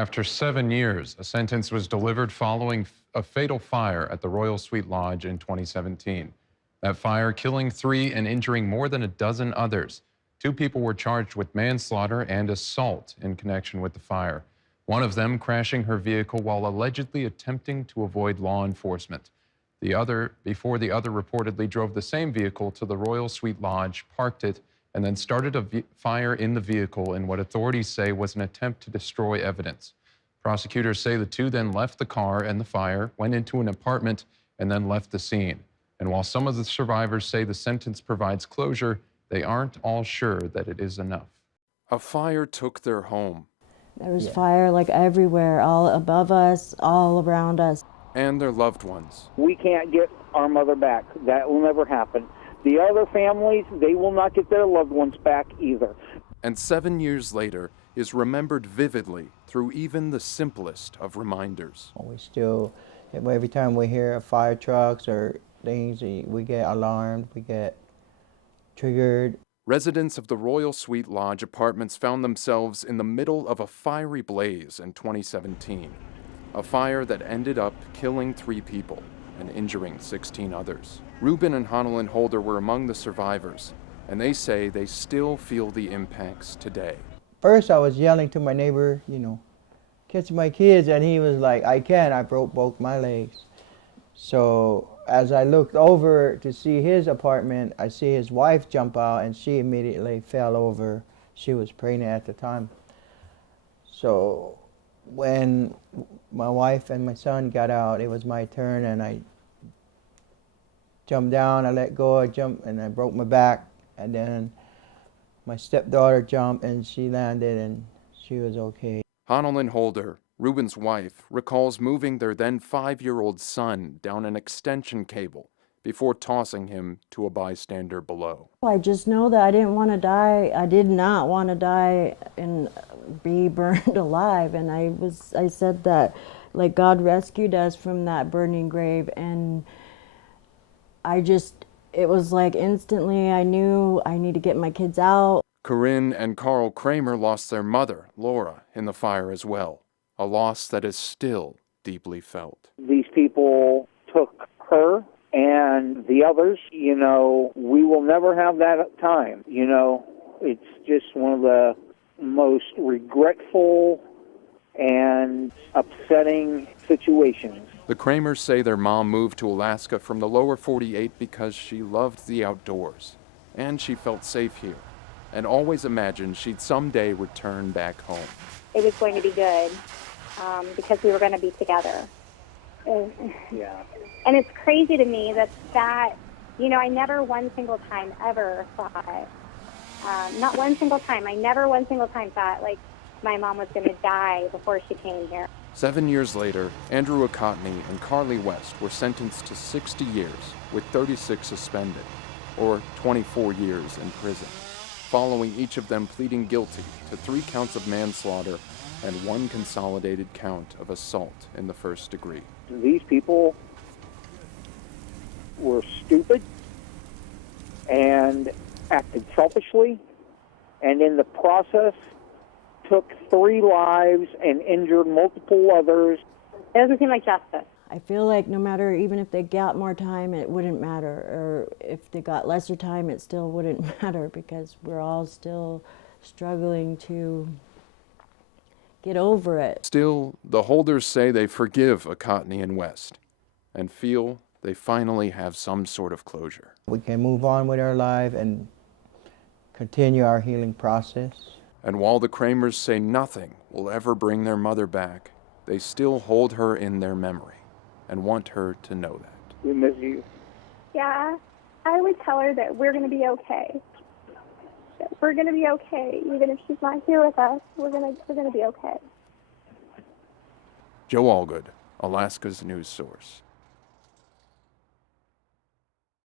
After 7 years, a sentence was delivered following a fatal fire at the Royal Sweet Lodge in 2017. That fire killing 3 and injuring more than a dozen others. 2 people were charged with manslaughter and assault in connection with the fire. One of them crashing her vehicle while allegedly attempting to avoid law enforcement. Before the other reportedly drove the same vehicle to the Royal Sweet Lodge, parked it, and then started a fire in the vehicle in what authorities say was an attempt to destroy evidence. Prosecutors say the 2 then left the car and the fire, went into an apartment, and then left the scene. And while some of the survivors say the sentence provides closure, they aren't all sure that it is enough. A fire took their home. There was fire like everywhere, all above us, all around us. And their loved ones. We can't get our mother back. That will never happen. The other families, they will not get their loved ones back either. And 7 years later is remembered vividly through even the simplest of reminders. We still, every time we hear fire trucks or things, we get alarmed, we get triggered. Residents of the Royal Sweet Lodge apartments found themselves in the middle of a fiery blaze in 2017. A fire that ended up killing 3 people and injuring 16 others. Ruben and Honolyn Holder were among the survivors, and they say they still feel the impacts today. First I was yelling to my neighbor, catch my kids, and he was like, I can't, I broke both my legs. So as I looked over to see his apartment, I see his wife jump out, and she immediately fell over. She was pregnant at the time. So when my wife and my son got out, it was my turn, and I jumped down, I let go, I jumped, and I broke my back. And then my stepdaughter jumped, and she landed, and she was okay. Honolyn Holder, Ruben's wife, recalls moving their then 5-year-old son down an extension cable before tossing him to a bystander below. I just know that I didn't want to die. I did not want to die and be burned alive. And I said that, like, God rescued us from that burning grave. And it was like instantly I knew I need to get my kids out. Corinne and Carl Kramer lost their mother, Laura, in the fire as well, a loss that is still deeply felt. These people took her and the others. We will never have that time. It's just one of the most regretful and upsetting situations. The Kramers say their mom moved to Alaska from the lower 48 because she loved the outdoors, and she felt safe here, and always imagined she'd someday return back home. It was going to be good because we were going to be together. Yeah. And it's crazy to me that I never one single time ever thought, not one single time, I never one single time thought, like, my mom was going to die before she came here. 7 years later, Andrew Akotny and Carly West were sentenced to 60 years, with 36 suspended, or 24 years in prison, following each of them pleading guilty to 3 counts of manslaughter and 1 consolidated count of assault in the first degree. These people were stupid and acted selfishly, and in the process took 3 lives and injured multiple others. It doesn't seem like justice. I feel like no matter, even if they got more time, it wouldn't matter. Or if they got lesser time, it still wouldn't matter, because we're all still struggling to get over it. Still, the Holders say they forgive Akotny and West and feel they finally have some sort of closure. We can move on with our life and continue our healing process. And while the Kramers say nothing will ever bring their mother back, they still hold her in their memory and want her to know that. We miss you. Yeah, I would tell her that we're going to be okay. That we're going to be okay, even if she's not here with us. We're going to be okay. Joe Allgood, Alaska's news source.